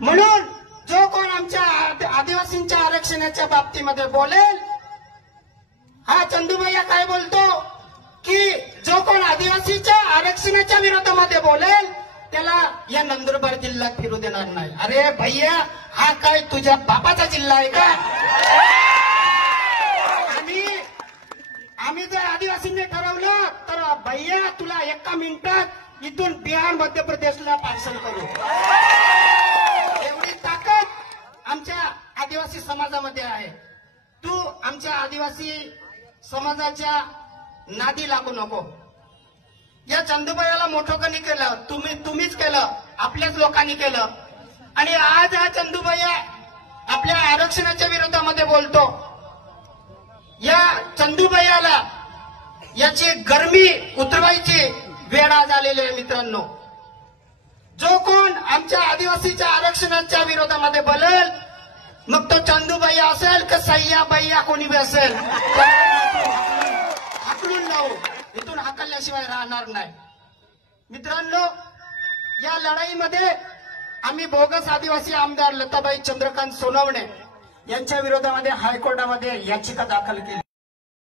म्हणून जो कोण आमच्या आदिवासींच्या आरक्षणाच्या बाबतीमध्ये बोलेल, हा चंदूभैया काय बोलतो की जो कोण आदिवासीच्या आरक्षणाच्या विरोधामध्ये बोलेल त्याला या नंदुरबार जिल्ह्यात फिरू देणार नाही. अरे भैया, हा काय तुझ्या बापाचा जिल्हा आहे का? आम्ही जर आदिवासींनी ठरवलं तर भैया तुला एका मिनिटात इथून बिहार मध्य प्रदेशला पार्सल करू. एवढी ताकद आमच्या आदिवासी समाजामध्ये आहे. तू आमच्या आदिवासी समाजाच्या नादी लागू नको. या चंदूभैयाला मोठं कधी केलं तुम्हीच केलं, आपल्याच लोकांनी केलं. आणि आज हा चंदूभैया आपल्या आरक्षणाच्या विरोधामध्ये बोलतो. या चंदूभैयाला याची गरमी उतरवायची वेळ आज आलेली आहे. मित्रांनो, जो कोण आमच्या आदिवासीच्या आरक्षणाच्या विरोधामध्ये बोलेल, मग तो चंदूभैया असेल का सय्या भैया कोणी बी असेल, हाकलून लावू. इथून हाकलल्याशिवाय राहणार नाही. मित्रांनो, या लढाईमध्ये आम्ही बोगस आदिवासी आमदार लताबाई चंद्रकांत सोनवणे यांच्या विरोधामध्ये हायकोर्टामध्ये याचिका दाखल केली.